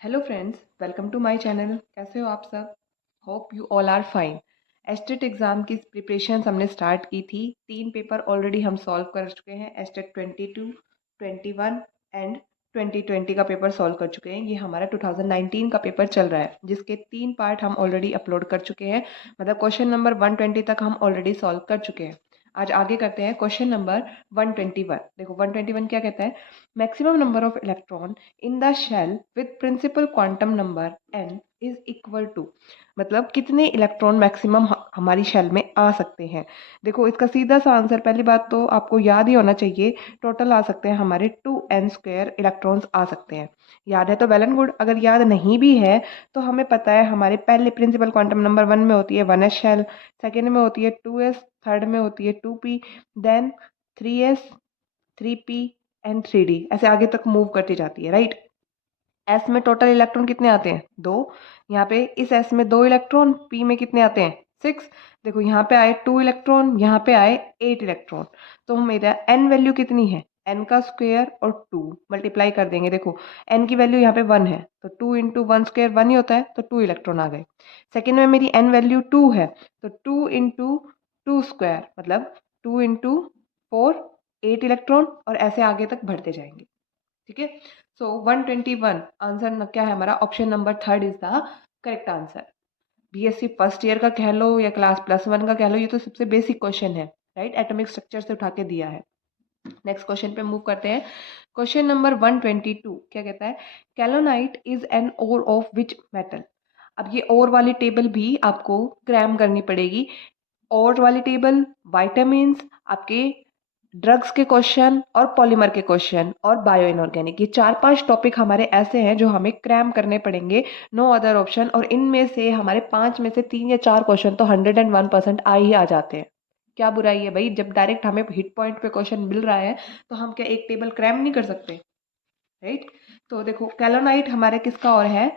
Hello friends, welcome to my channel. कैसे हो आप सब? Hope you all are fine. State exam की प्रिपरेशन हमने स्टार्ट की थी। 3 पेपर ऑलरेडी हम सॉल्व कर चुके हैं। एस्टेट 22, 21 एंड 2020 का पेपर सॉल्व कर चुके हैं। ये हमारा 2019 का पेपर चल रहा है, जिसके 3 पार्ट हम ऑलरेडी अपलोड कर चुके हैं। मतलब क्वेश्चन नंबर 120 तक हम ऑलरेडी सॉल्व कर चुके हैं। आज आगे करते हैं क्वेश्चन नंबर 121। देखो 121 क्या कहता है? Maximum number of electron in the shell with principal quantum number n is equal to, मतलब कितने इलेक्ट्रॉन मैक्सिमम हमारी शेल में आ सकते हैं। देखो इसका सीधा सा आंसर, पहली बात तो आपको याद ही होना चाहिए, टोटल आ सकते हैं हमारे 2n² इलेक्ट्रॉन्स आ सकते हैं। याद है तो वेल एंड गुड। अगर याद नहीं भी है तो हमें पता है हमारे पहले प्रिंसिपल क्वांटम नंबर 1 में होती है 1s शेल, सेकेंड में होती है 2s, थर्ड में होती है 2p, then 3s, 3p and 3d, ऐसे आगे तक मूव करती जाती है, राइट। एस में टोटल इलेक्ट्रॉन कितने आते हैं? 2। यहाँ पे इस एस में 2 इलेक्ट्रॉन, पी में कितने आते हैं? 6। देखो यहाँ पे आए 2 इलेक्ट्रॉन, यहाँ पे आए 8 इलेक्ट्रॉन। तो मेरा एन वैल्यू कितनी है? एन का स्क्वायर और 2 मल्टीप्लाई कर देंगे। देखो एन की वैल्यू यहाँ पे 1 है, तो 2 इंटू 1 स्क्वायर 1 ही होता है, तो 2 इलेक्ट्रॉन आ गए। सेकेंड में मेरी एन वैल्यू 2 है, तो 2 इंटू 2 स्क्वायर मतलब 2 इंटू 4, 8 इलेक्ट्रॉन, और ऐसे आगे तक बढ़ते जाएंगे। ठीक है। सो 121 आंसर क्या है हमारा? Option number third is the correct answer. BSc first year का कह लो या क्लास +1 का कह लो, ये तो सबसे बेसिक क्वेश्चन है, राइट। एटॉमिक स्ट्रक्चर से उठा के दिया है। नेक्स्ट क्वेश्चन पे मूव करते हैं। क्वेश्चन नंबर 122 क्या कहता है? Kaolinite is an ore of which metal. अब ये और वाली टेबल भी आपको क्रैम करनी पड़ेगी। और वाली टेबल, वाइटामिन्स, आपके ड्रग्स के क्वेश्चन और पॉलीमर के क्वेश्चन और बायो इनऑर्गेनिक, ये 4-5 टॉपिक हमारे ऐसे हैं जो हमें क्रैम करने पड़ेंगे, नो अदर ऑप्शन। और इनमें से हमारे 5 में से 3 या 4 क्वेश्चन तो 101% आ ही आ जाते हैं। क्या बुराई है भाई? जब डायरेक्ट हमें हिट पॉइंट पे क्वेश्चन मिल रहा है तो हम क्या एक टेबल क्रैम नहीं कर सकते? राइट। तो देखो कैलोनाइट हमारे किसका और है?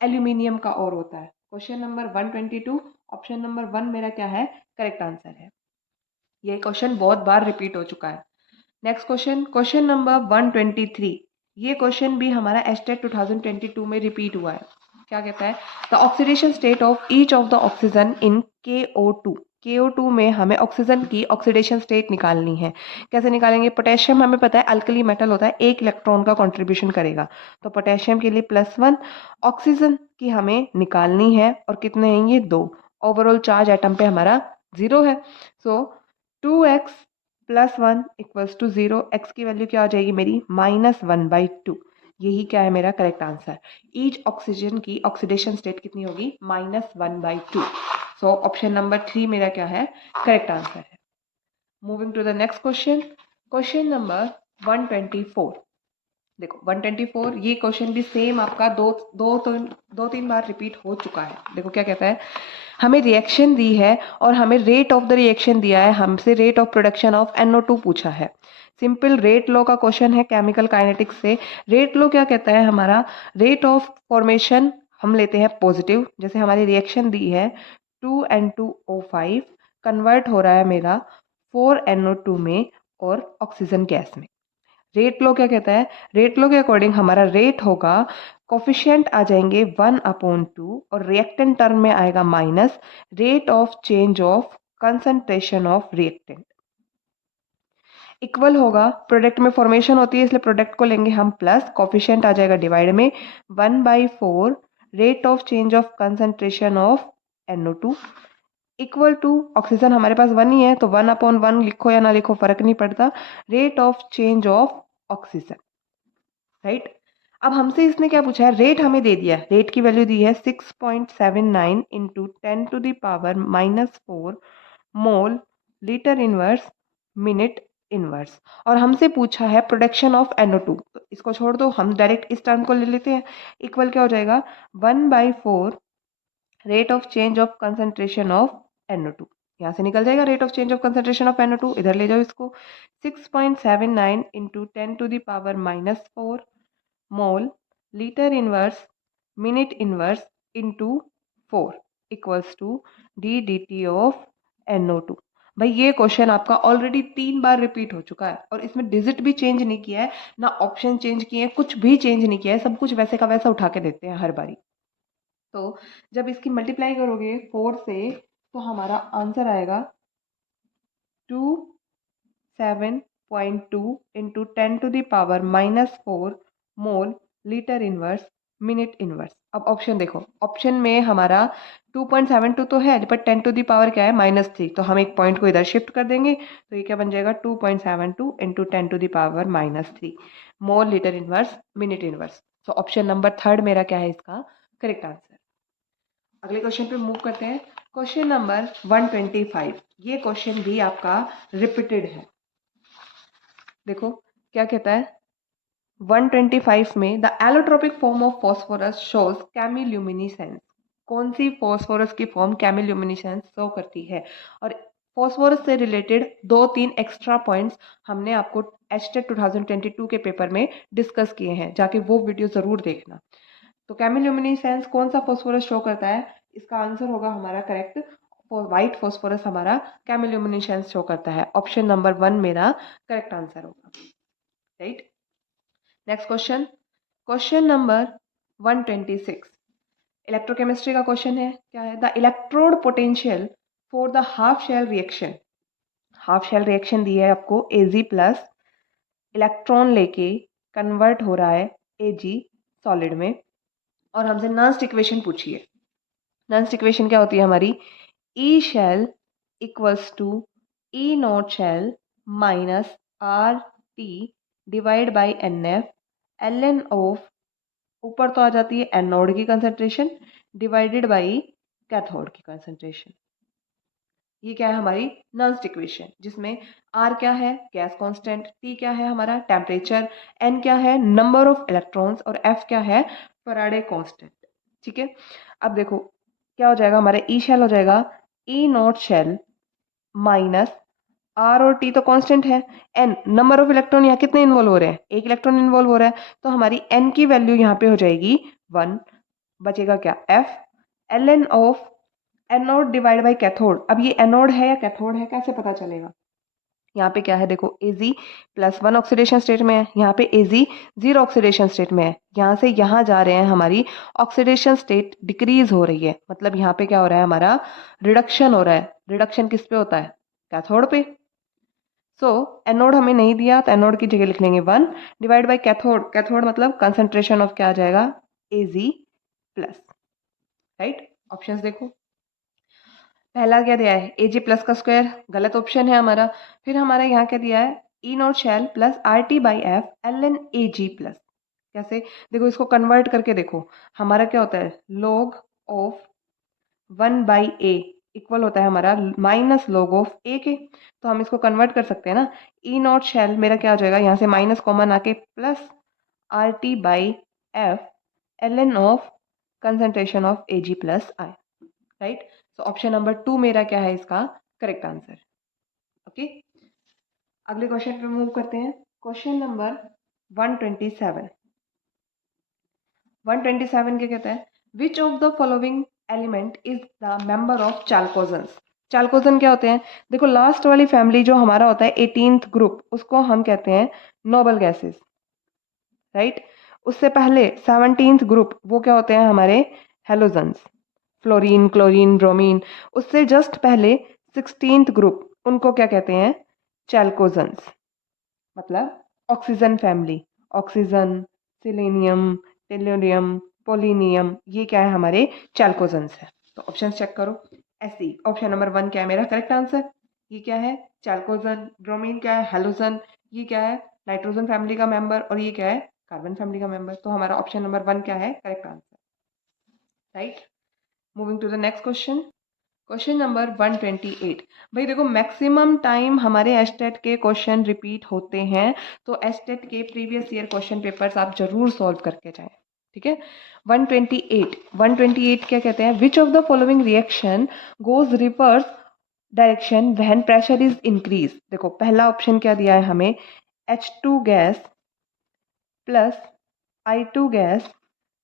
एल्यूमिनियम का और होता है। क्वेश्चन नंबर 122 ऑप्शन नंबर 1 मेरा क्या है? करेक्ट आंसर है। ये क्वेश्चन बहुत बार रिपीट हो चुका है। Next question, question number 123। ये क्वेश्चन भी हमारा एस्टेट 2022 में रिपीट हुआ है। क्या कहता है? The oxidation state of each of the oxygen in KO2। KO2 में हमें ऑक्सीजन की ऑक्सीडेशन स्टेट निकालनी है। कैसे निकालेंगे? पोटेशियम हमें पता है अल्कली मेटल होता है, 1 इलेक्ट्रॉन का कंट्रीब्यूशन करेगा, तो पोटेशियम के लिए +1। ऑक्सीजन की हमें निकालनी है और कितने हैं ये? 2। ओवरऑल चार्ज एटम पे हमारा 0 है। सो 2x + 1 = 0। x की वैल्यू क्या हो जाएगी मेरी? -1/2। यही क्या है मेरा करेक्ट आंसर। ईच ऑक्सीजन की ऑक्सीडेशन स्टेट कितनी होगी? -1/2। सो ऑप्शन नंबर 3 मेरा क्या है? करेक्ट आंसर है। Moving to the next question, question number 124। देखो 124 ये क्वेश्चन भी सेम आपका दो तीन बार रिपीट हो चुका है। देखो क्या कहता है? हमें रिएक्शन दी है और हमें रेट ऑफ द रिएक्शन दिया है, हमसे rate of production of NO2 पूछा है। सिंपल रेट लॉ का क्वेश्चन है केमिकल काइनेटिक्स से। रेट लॉ क्या कहता है हमारा? रेट ऑफ फॉर्मेशन हम लेते हैं पॉजिटिव, जैसे हमारी रिएक्शन दी है 2N2O5 कन्वर्ट हो रहा है मेरा 4NO2 में और ऑक्सीजन गैस में। रेट लो क्या कहता है? रेट लो के अकॉर्डिंग हमारा रेट होगा, कोफिशिएंट आ जाएंगे 1/2 और रिएक्टेंट टर्म में आएगा minus rate of change of concentration of reactant. Equal होगा, प्रोडक्ट में फॉर्मेशन होती है इसलिए प्रोडक्ट को लेंगे हम प्लस, कोफिशिएंट आ जाएगा डिवाइड में 1/4 rate of change of concentration of NO2 equal to, oxygen हमारे पास 1 ही है तो 1/1 लिखो या ना लिखो फर्क नहीं पड़ता, rate of change of oxygen, right. अब हमसे इसने क्या पूछा है? रेट हमें दे दिया, रेट की वैल्यू दी है 6.79 into 10⁻⁻4 mole litre inverse minute inverse, और हमसे पूछा है प्रोडक्शन ऑफ NO2। तो इसको छोड़ दो, हम डायरेक्ट इस टर्म को ले लेते हैं। इक्वल क्या हो जाएगा? 1/4 rate of change of concentration of NO2। यहाँ से निकल जाएगा rate of change of concentration of NO2, इधर ले जाओ इसको। 6.79 into 10⁻⁻4 mole litre inverse minute inverse into 4 equals to d d t of NO2। भाई ये क्वेश्चन आपका ऑलरेडी 3 बार रिपीट हो चुका है और इसमें डिजिट भी चेंज नहीं किया है, ना ऑप्शन चेंज किए हैं, कुछ भी चेंज नहीं किया है, सब कुछ वैसे का वैसा उठा के देते हैं हर बारी। तो जब इसकी मल्टीप्लाई करोगे 4 से तो हमारा आंसर आएगा 27.2 into 10⁻⁻4 mole litre inverse minute inverse. अब ऑप्शन देखो, ऑप्शन में हमारा 2.72 तो है, पर 10 टू दी पावर क्या है -3, तो हम एक पॉइंट को इधर शिफ्ट कर देंगे तो ये क्या बन जाएगा 2.72 into 10 to the power -3 mole litre inverse minute inverse. तो ऑप्शन नंबर थर्ड मेरा क्या है इसका करेक्ट आंसर। अगले क्वेश्चन पे मूव करते हैं। क्वेश्चन नंबर 125, ये क्वेश्चन भी आपका रिपीटेड है। देखो क्या कहता है 125 में the allotropic form of phosphorus shows chemiluminescence. कौन सी फॉस्फोरस की फॉर्म कैमिल्यूमिनेसेंस शो करती है? और फॉस्फोरस से रिलेटेड 2-3 एक्स्ट्रा पॉइंट्स हमने आपको एचटेट 2022 के पेपर में डिस्कस किए हैं, जाके वो वीडियो जरूर देखना। तो कैमिल्यूमिनेसेंस कौन सा फॉस्फोरस शो करता है? इसका आंसर होगा हमारा करेक्ट, व्हाइट फॉस्फोरस हमारा कैमिल्यूमिनेसेंस शो करता है। ऑप्शन नंबर 1 मेरा करेक्ट आंसर होगा, right. Next question, question number 126 electrochemistry का क्वेश्चन है। क्या है? The electrode potential for the half cell reaction. Half cell reaction दी है आपको, Ag प्लस इलेक्ट्रॉन लेके कन्वर्ट हो रहा है Ag सॉलिड में, और हमसे नॉन्स्ट इक्वेशन पूछी है। नॉन्स्ट इक्वेशन क्या होती है हमारी? E cell equals to E not cell minus R T divide by N F L N of, ऊपर तो आ जाती है एनोड की कंसंट्रेशन डिवाइडेड बाई कैथोड की कंसंट्रेशन। ये क्या है हमारी नॉन्स्ट इक्वेशन, जिसमें आर क्या है गैस कांस्टेंट, टी क्या है हमारा टेम्परेचर, एन क्या है नंबर ऑफ इलेक्ट्रॉन्स और एफ क्या है फैराडे कांस्टेंट। ठीक है, अब देखो क्या हो जाएगा हमारे ई शेल हो जाएगा ई नॉट शेल माइनस आर और टी तो कांस्टेंट है, एन नंबर ऑफ इलेक्ट्रॉन यहाँ कितने इन्वॉल्व हो रहे हैं? एक इलेक्ट्रॉन इन्वॉल्व हो रहा है, तो हमारी एन की वैल्यू यहाँ पे हो जाएगी 1, बचेगा क्या F L N of anode divide by cathode. अब ये एनोड है या कैथोड है कैसे पता चलेगा? यहाँ पे क्या है देखो Ag +1 ऑक्सीडेशन स्टेट में है, यहाँ पे Ag 0 ऑक्सीडेशन स्टेट में है, यहाँ से यहाँ जा रहे हैं, हमारी ऑक्सीडेशन स्टेट डिक्रीज हो रही है, मतलब यहाँ पे क्या हो रहा है हमारा रिडक्शन हो रहा है। रिडक्शन किस पे होता है? कैथोड पे। सो एनोड हमें नहीं दिया तो एनोड की जगह लिख लेंगे 1 डिवाइड बाई कैथोड, कैथोड मतलब कंसंट्रेशन ऑफ क्या आ जाएगा Ag प्लस, राइट। ऑप्शंस देखो, पहला क्या दिया है Ag प्लस का स्क्वायर, गलत ऑप्शन है हमारा। फिर हमारा यहाँ क्या दिया है E not cell plus R T by F L N A G plus. कैसे देखो, इसको कन्वर्ट करके देखो, हमारा क्या होता है log of 1 by A equal होता है हमारा माइनस log ऑफ ए के, तो हम इसको कन्वर्ट कर सकते हैं ना। ई नॉट शेल मेरा क्या हो जाएगा, यहाँ से माइनस कॉमन आके plus R T by F L N of concentration of A G plus I, right. तो ऑप्शन नंबर 2 मेरा क्या है इसका करेक्ट आंसर। ओके, अगले क्वेश्चन पे मूव करते हैं। क्वेश्चन नंबर 127, 127 क्या कहता है? Which of the following element is the member of chalcogens. Chalcogen क्या होते हैं? देखो लास्ट वाली फैमिली जो हमारा होता है 18th ग्रुप, उसको हम कहते हैं नोबल गैसेस, राइट। उससे पहले 17th ग्रुप वो क्या होते हैं हमारे हेलोजेंस, फ्लोरीन क्लोरीन ब्रोमीन। उससे जस्ट पहले 16th ग्रुप, उनको क्या कहते हैं चैल्कोजेंस, मतलब oxygen family, oxygen selenium tellurium polonium, ये क्या है हमारे चैल्कोजेंस है। तो ऑप्शन चेक करो, ऐसी ऑप्शन नंबर 1 क्या है मेरा करेक्ट आंसर, ये क्या है चैल्कोजन, ब्रोमीन क्या है हेलोजन, ये क्या है नाइट्रोजन फैमिली का मेंबर, और ये क्या है कार्बन फैमिली का मेंबर। तो हमारा ऑप्शन नंबर 1 क्या है correct answer, right. Moving to the next question, question number 128। भाई देखो मैक्सिमम टाइम हमारे एस्टेट के क्वेश्चन रिपीट होते हैं, तो एस्टेट के प्रीवियस ईयर क्वेश्चन पेपर्स आप जरूर सॉल्व करके जाएं, ठीक है। 128, 128 क्या कहते हैं? विच of the following reaction goes reverse direction when pressure is increase. देखो पहला ऑप्शन क्या दिया है हमें, H2 gas plus I2 gas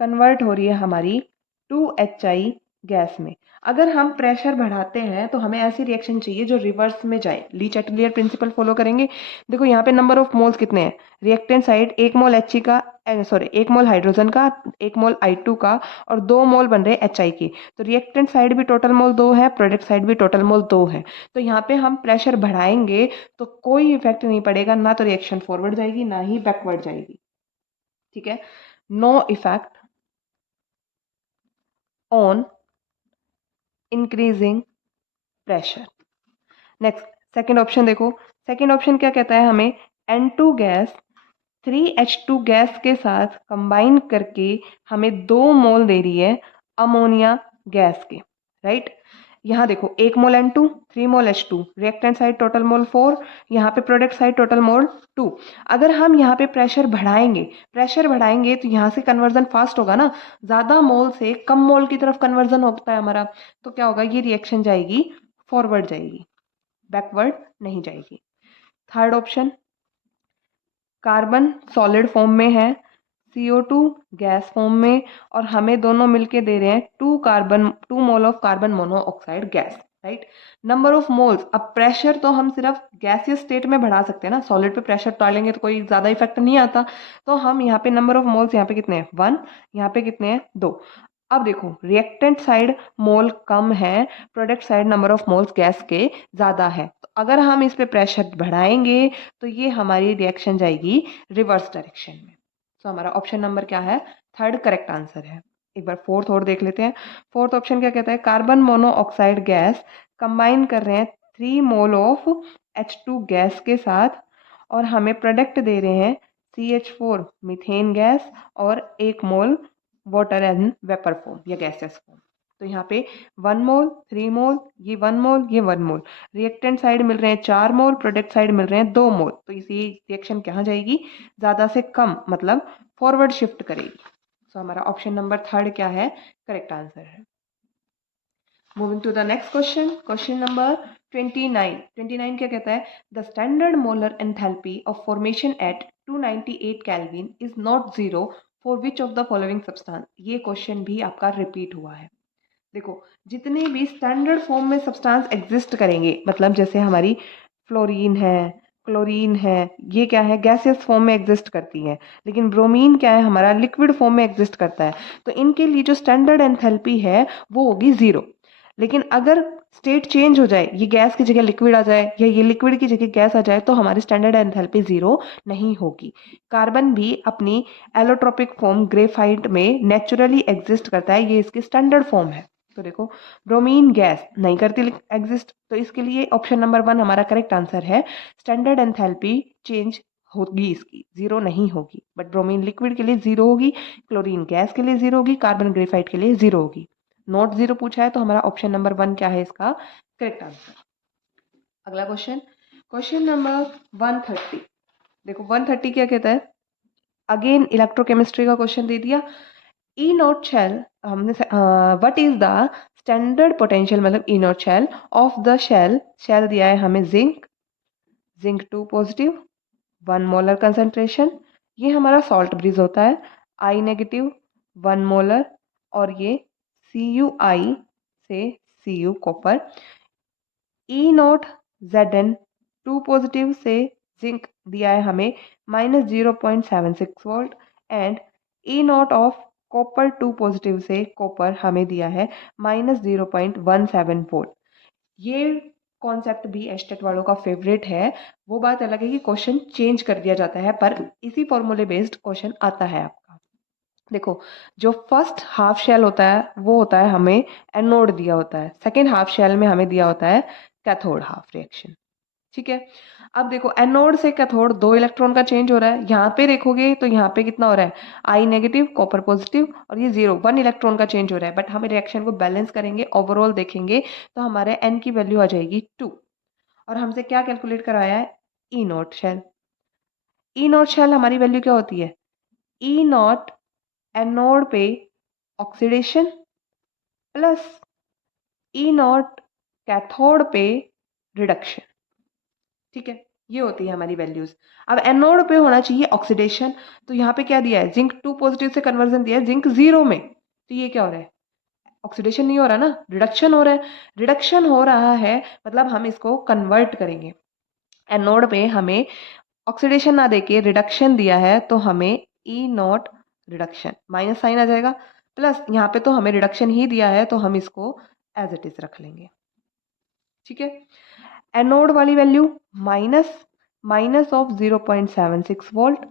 convert हो रही है हमारी 2HI गैस में। अगर हम प्रेशर बढ़ाते हैं तो हमें ऐसी रिएक्शन चाहिए जो रिवर्स में जाए, ली चैटलियर प्रिंसिपल फॉलो करेंगे। देखो यहाँ पे नंबर ऑफ मोल्स कितने हैं, रिएक्टेंट साइड 1 मोल He का, सॉरी 1 मोल हाइड्रोजन का, 1 मोल I2 का और 2 मोल बन रहे HI के। तो रिएक्टेंट साइड भी टोटल मोल 2 है, प्रोडक्ट साइड भी टोटल मोल 2 है। तो यहाँ पे हम प्रेशर बढ़ाएंगे तो कोई इफेक्ट नहीं पड़ेगा, ना तो रिएक्शन फॉरवर्ड जाएगी ना ही बैकवर्ड जाएगी। ठीक है, no effect on increasing pressure. Next second option देखो, सेकेंड ऑप्शन क्या कहता है हमें, N2 गैस 3H2 गैस के साथ कंबाइन करके हमें 2 मोल दे रही है अमोनिया गैस के, राइट। यहाँ देखो 1 मोल N2, 3 मोल H2, reactant side total mole 4, यहाँ पे प्रोडक्ट साइड टोटल मोल 2। अगर हम यहाँ पे प्रेशर बढ़ाएंगे तो यहाँ से कन्वर्जन फास्ट होगा ना, ज़्यादा मोल से कम मोल की तरफ कन्वर्जन होता है हमारा, तो क्या होगा, ये रिएक्शन जाएगी फॉरवर्ड जाएगी, बैकवर्ड नहीं जाएगी। Third option, carbon solid form में है, CO2 गैस फॉर्म में, और हमें दोनों मिलके दे रहे हैं 2 mole of carbon monoxide gas, right. Number of moles, अब प्रेशर तो हम सिर्फ गैसियस स्टेट में बढ़ा सकते हैं ना, सॉलिड पे प्रेशर डालेंगे तो कोई ज़्यादा इफेक्ट नहीं आता। तो हम यहाँ पे नंबर ऑफ मोल्स यहाँ पे कितने हैं 1, यहाँ पे कितने हैं 2। अब देखो रिएक्टेंट साइड मोल कम है, product side number of moles gas के ज़्यादा है, तो अगर हम इस पे प्रेशर बढ़ाएंगे तो ये हमारी रिएक्शन जाएगी रिवर्स डायरेक्शन में। तो हमारा ऑप्शन नंबर क्या है, थर्ड करेक्ट आंसर है। एक बार फोर्थ और देख लेते हैं। फोर्थ ऑप्शन क्या कहता है, कार्बन मोनोऑक्साइड गैस कंबाइन कर रहे हैं 3 मोल ऑफ H2 गैस के साथ, और हमें प्रोडक्ट दे रहे हैं CH4 मीथेन गैस और 1 मोल वाटर एंड वेपर फॉर्म या गैसेस फॉर्म। तो यहाँ पे 1 मोल, 3 मोल, ये 1 मोल, ये 1 मोल, रिएक्टेंट साइड मिल रहे हैं 4 मोल, प्रोडक्ट साइड मिल रहे हैं 2 मोल। तो इसी रिएक्शन कहाँ जाएगी, ज़्यादा से कम, मतलब फॉरवर्ड शिफ्ट करेगी। तो हमारा ऑप्शन नंबर थर्ड क्या है, करेक्ट आंसर है। Moving to the next question, question number 29 क्या कहता है, the standard molar enthalpy of formation at 298 kelvin is not zero for which of the following substance. ये क्वेश्चन भी आपका रिपीट हुआ है। देखो जितने भी स्टैंडर्ड फॉर्म में सब्सटेंस एग्जिस्ट करेंगे, मतलब जैसे हमारी फ्लोरीन है, क्लोरीन है, ये क्या है, गैसियस फॉर्म में एग्जिस्ट करती है, लेकिन ब्रोमीन क्या है, हमारा लिक्विड फॉर्म में एग्जिस्ट करता है। तो इनके लिए जो स्टैंडर्ड एंथैल्पी है वो होगी 0। लेकिन अगर स्टेट चेंज हो जाए, ये गैस की जगह लिक्विड आ जाए या ये लिक्विड की जगह गैस आ जाए, तो हमारी स्टैंडर्ड एंथैल्पी 0 नहीं होगी। कार्बन भी अपनी एलोट्रोपिक फॉर्म ग्रेफाइट में नेचुरली एग्जिस्ट करता है, ये इसकी स्टैंडर्ड फॉर्म है। तो देखो ब्रोमीन गैस नहीं करती एग्जिस्ट, तो इसके लिए ऑप्शन नंबर 1 हमारा करेक्ट आंसर है। स्टैंडर्ड एंथैल्पी चेंज होगी इसकी, 0 नहीं होगी, बट ब्रोमीन लिक्विड के लिए 0 होगी, क्लोरीन गैस के लिए 0 होगी, कार्बन ग्रेफाइट के लिए 0 होगी। नॉट 0 पूछा है तो हमारा ऑप्शन नंबर 1 क्या है इसका करेक्ट आंसर। अगला क्वेश्चन, क्वेश्चन नंबर 130। देखो 130 क्या कहता है, अगेन इलेक्ट्रोकेमिस्ट्री का क्वेश्चन दे दिया। ई नॉट शेल, हमने what is the standard potential, मतलब E not cell of the cell, cell दिया है हमें जिंक 2 पॉजिटिव 1 मोलर कंसंट्रेशन, ये हमारा सॉल्ट ब्रिज होता है, आई नेगेटिव 1 मोलर, और ये CuI से Cu copper, E not Zn 2 positive से जिंक दिया है हमें -0.76 volt, and E not of copper 2 positive से कॉपर हमें दिया है -0.17 वोल्ट। ये कॉन्सेप्ट भी एस्टेट वालों का फेवरेट है। वो बात अलग है कि क्वेश्चन चेंज कर दिया जाता है, पर इसी फॉर्मूले बेस्ड क्वेश्चन आता है आपका। देखो जो फर्स्ट हाफ शेल होता है वो होता है हमें एनोड दिया होता है, सेकेंड हाफ शेल में हमें दिया होता है कैथोड हाफ रिएक्शन। ठीक है, अब देखो एनोड से कैथोड 2 इलेक्ट्रॉन का चेंज हो रहा है, यहाँ पे देखोगे तो यहाँ पे कितना हो रहा है, आई नेगेटिव कॉपर पॉजिटिव, और ये 1 इलेक्ट्रॉन का चेंज हो रहा है। बट हम रिएक्शन को बैलेंस करेंगे, ओवरऑल देखेंगे तो हमारे एन की वैल्यू आ जाएगी 2। और हमसे क्या कैलकुलेट कराया है, E not cell. E not cell हमारी वैल्यू क्या होती है, ई नॉट एनोड पे oxidation plus E naught cathode पे रिडक्शन। ठीक है, ये होती है हमारी वैल्यूज। अब एनोड पे होना चाहिए ऑक्सीडेशन, तो यहाँ पे क्या दिया है, जिंक 2 पॉजिटिव से कन्वर्जन दिया है जिंक 0 में, तो ये क्या हो रहा है, ऑक्सीडेशन नहीं हो रहा ना, रिडक्शन हो रहा है। रिडक्शन हो रहा है मतलब हम इसको कन्वर्ट करेंगे। एनोड पे हमें ऑक्सीडेशन ना देके रिडक्शन दिया है तो हमें ई नॉट रिडक्शन माइनस साइन आ जाएगा, प्लस यहाँ पे तो हमें रिडक्शन ही दिया है तो हम इसको एज इट इज रख लेंगे। ठीक है, एनोड वाली value minus minus of 0.76 volt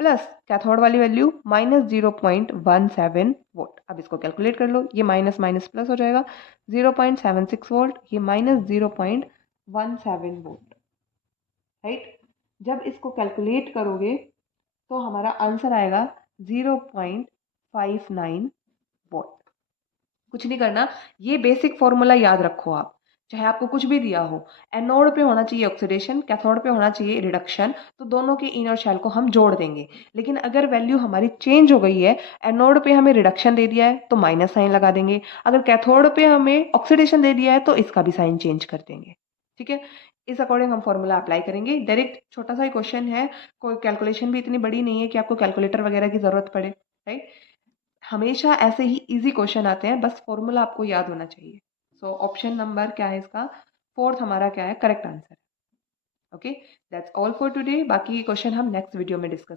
plus cathode वाली वैल्यू माइनस 0.17 वोल्ट। अब इसको कैलकुलेट कर लो, ये माइनस माइनस प्लस हो जाएगा, 0.76 वोल्ट ये माइनस 0.17 वोल्ट, राइट। जब इसको कैलकुलेट करोगे तो हमारा आंसर आएगा 0.59 वोल्ट। कुछ नहीं करना, ये बेसिक फॉर्मूला याद रखो आप, चाहे आपको कुछ भी दिया हो। एनोड पे होना चाहिए ऑक्सीडेशन, कैथोड पे होना चाहिए रिडक्शन, तो दोनों के इनर शेल को हम जोड़ देंगे। लेकिन अगर वैल्यू हमारी चेंज हो गई है, एनोड पे हमें रिडक्शन दे दिया है तो माइनस साइन लगा देंगे, अगर कैथोड पे हमें ऑक्सीडेशन दे दिया है तो इसका भी साइन चेंज कर देंगे। ठीक है, इस अकॉर्डिंग हम फॉर्मूला अप्लाई करेंगे। डायरेक्ट छोटा सा ही क्वेश्चन है, कोई कैलकुलेशन भी इतनी बड़ी नहीं है कि आपको कैलकुलेटर वगैरह की जरूरत पड़े, राइट। हमेशा ऐसे ही इजी क्वेश्चन आते हैं, बस फॉर्मूला आपको याद होना चाहिए। सो ऑप्शन नंबर क्या है इसका, फोर्थ हमारा क्या है correct answer. Okay, that's all for today. बाकी क्वेश्चन हम नेक्स्ट वीडियो में डिस्कस